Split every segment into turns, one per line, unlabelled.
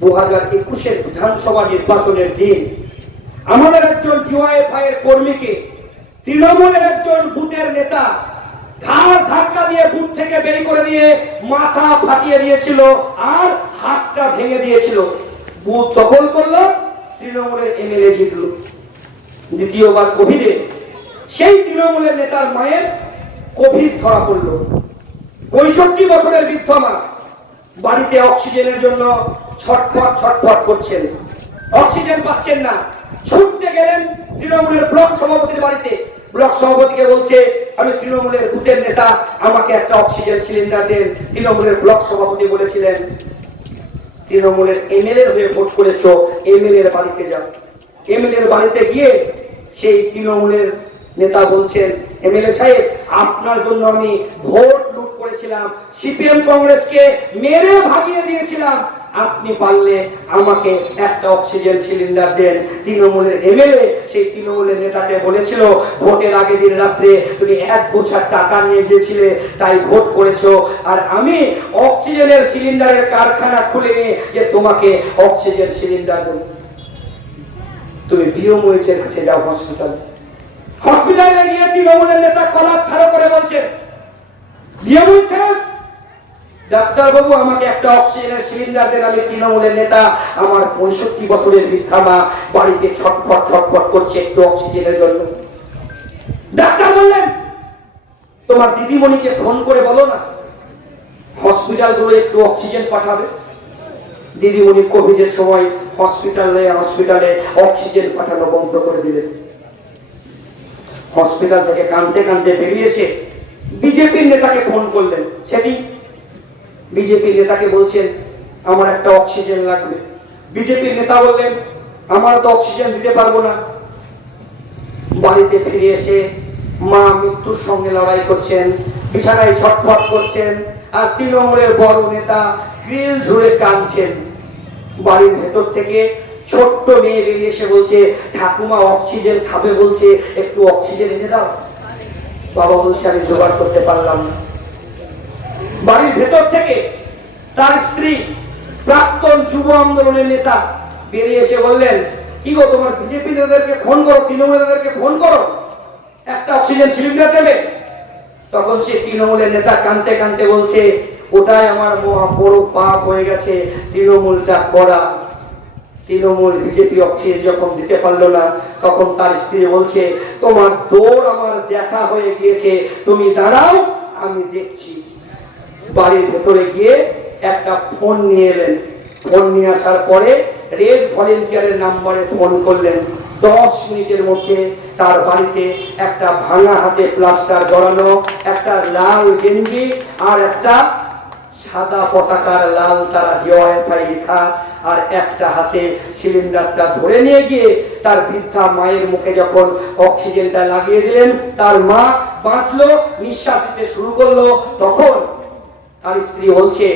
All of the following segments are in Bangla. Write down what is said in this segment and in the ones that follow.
দু বিধানসভা নির্বাচনের দিন আমাদের একজন এর কর্মীকে তৃণমূলের একজন বুথের নেতা ঘাড় ধাক্কা দিয়ে বুথ থেকে বের করে দিয়ে মাথা ফাটিয়ে দিয়েছিল আর হাতটা ভেঙে দিয়েছিল। বুথ দখল করল তৃণমূলের এমএলএ জিতল। দ্বিতীয়বার কোভিডে সেই তৃণমূলের নেতার মায়ের কোভিড ধরা পড়ল। পঁয়ষট্টি বছরের বৃদ্ধ মা বাড়িতে অক্সিজেনের জন্য ছটফট ছটফট করছেন। অক্সিজেন পাচ্ছেন না। ছুটতে গেলেন তৃণমূলের ব্লক সভাপতির বাড়িতে। ব্লক সভাপতিকে বলছে, আমি তৃণমূলের বুথের নেতা, আমাকে একটা অক্সিজেন সিলিন্ডার দেন। তৃণমূলের ব্লক সভাপতি বলেছিলেন, তৃণমূলের এমএলএ হয়ে ভোট করেছ এমএলএ এর বাড়িতে যাও। এমএলএ এর বাড়িতে গিয়ে সেই তৃণমূলের নেতা বলছেন, এমএলএ সাহেব, আপনার জন্য আমি ভোট করেছিলাম। সিপিএম কংগ্রেসকে মেরে ভাগিয়ে দিয়েছিলাম। আপনি পারলে আমাকে একটা অক্সিজেন সিলিন্ডার দেন। তৃণমূলের এমএলএ সেই তৃণমূলের নেতাকে বলেছিল, ভোটের আগের দিন রাত্রে তুমি এক বোঝার টাকা নিয়ে গিয়েছিলে, তাই ভোট করেছ। আর আমি অক্সিজেনের সিলিন্ডারের কারখানা খুলে নিয়ে যে তোমাকে অক্সিজেন সিলিন্ডার দেব। তুমি বিয়ময়েছের কাছে যাও হসপিটালে হসপিটালে গিয়ে তৃণমূলের নেতা কলার থারো করে বলছেন বিয়ময় সাহেব ডাক্তারবাবু, আমাকে একটা অক্সিজেনের সিলিন্ডার দেন। আমি তৃণমূলের নেতা। আমার পঁয়ষট্টি বছরের বৃদ্ধা মা বাড়িতে ছটফট ছটফট করছে একটু অক্সিজেনের জন্য। ডাক্তার বললেন, তোমার দিদিমণিকে ফোন করে বলো না হসপিটালগুলো একটু অক্সিজেন পাঠাবে। দিদিমণি কোভিডের সময় হসপিটালে হসপিটালে অক্সিজেন পাঠানো বন্ধ করে দিলেন। হসপিটাল থেকে কাঁদতে কাঁদতে বেরিয়ে এসে বিজেপির নেতাকে ফোন করলেন। সেটি বিজেপির নেতাকে বলছেন, আমার একটা অক্সিজেন লাগবে। বিজেপির নেতা বললেন, আমরা তো অক্সিজেন দিতে পারব না। বাড়িতে ফিরে এসে মা মৃত্যুর সঙ্গে লড়াই করছেন, বিছানায় ছটফট করছেন, আর তৃণমূলের বড় নেতা গ্রিল ঝুড়ে কাঁদছেন। বাড়ির ভেতর থেকে ছোট্ট মেয়ে বেরিয়ে এসে বলছে, ঠাকুমা, অক্সিজেন খাবে? বলছে, একটু অক্সিজেন এনে দাও। বাবা বলছে, আমি জোগাড় করতে পারলাম না। বাড়ির ভেতর থেকে তার স্ত্রী, প্রাক্তন যুব আন্দোলনের নেতা বেরিয়ে এসে বললেন, কি গো তোমার বিজেপি নেতাদেরকে ফোন করো, তৃণমূল নেতাদেরকে ফোন করো? একটা অক্সিজেন সিলিন্ডার দেবে? তখন সে তৃণমূলের নেতা কানতে কানতে বলছে, ওটাই আমার মহা বড় পাপ হয়ে গেছে, তৃণমূলটা করা। তৃণমূল বিজেপি অক্সিজেন যখন দিতে পারল না, তখন তার স্ত্রী বলছে, তোমার দৌড় আমার দেখা হয়ে গিয়েছে, তুমি দাঁড়াও, আমি দেখছি। বাড়ির ভেতরে গিয়ে একটা ফোন নিয়ে এলেন। ফোন নিয়ে আসার পরে রেড ভলেন্টিয়ারের নাম্বারে ফোন করলেন। দশ মিনিটের মধ্যে তার বাড়িতে একটা ভাঙা হাতে প্লাস্টার জড়ানো, একটা লাল গেঞ্জি আর একটা সাদা পতাকার লাল তারা ডিওয়াইফাই লেখা, আর একটা হাতে সিলিন্ডারটা ধরে নিয়ে গিয়ে তার বৃদ্ধা মায়ের মুখে যখন অক্সিজেনটা লাগিয়ে দিলেন, তার মা বাঁচলো, নিঃশ্বাস নিতে শুরু করল। তখন তার স্ত্রী বলছে,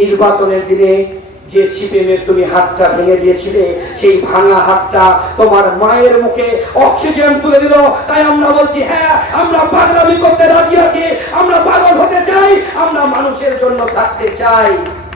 নির্বাচনের দিনে যে সিপিএমের তুমি হাতটা ভেঙে দিয়েছিলে, সেই ভাঙা হাতটা তোমার মায়ের মুখে অক্সিজেন তুলে দিল। তাই আমরা বলছি হ্যাঁ আমরা পাগলামি করতে রাজি আছি, আমরা পাগল হতে চাই, আমরা মানুষের জন্য থাকতে চাই।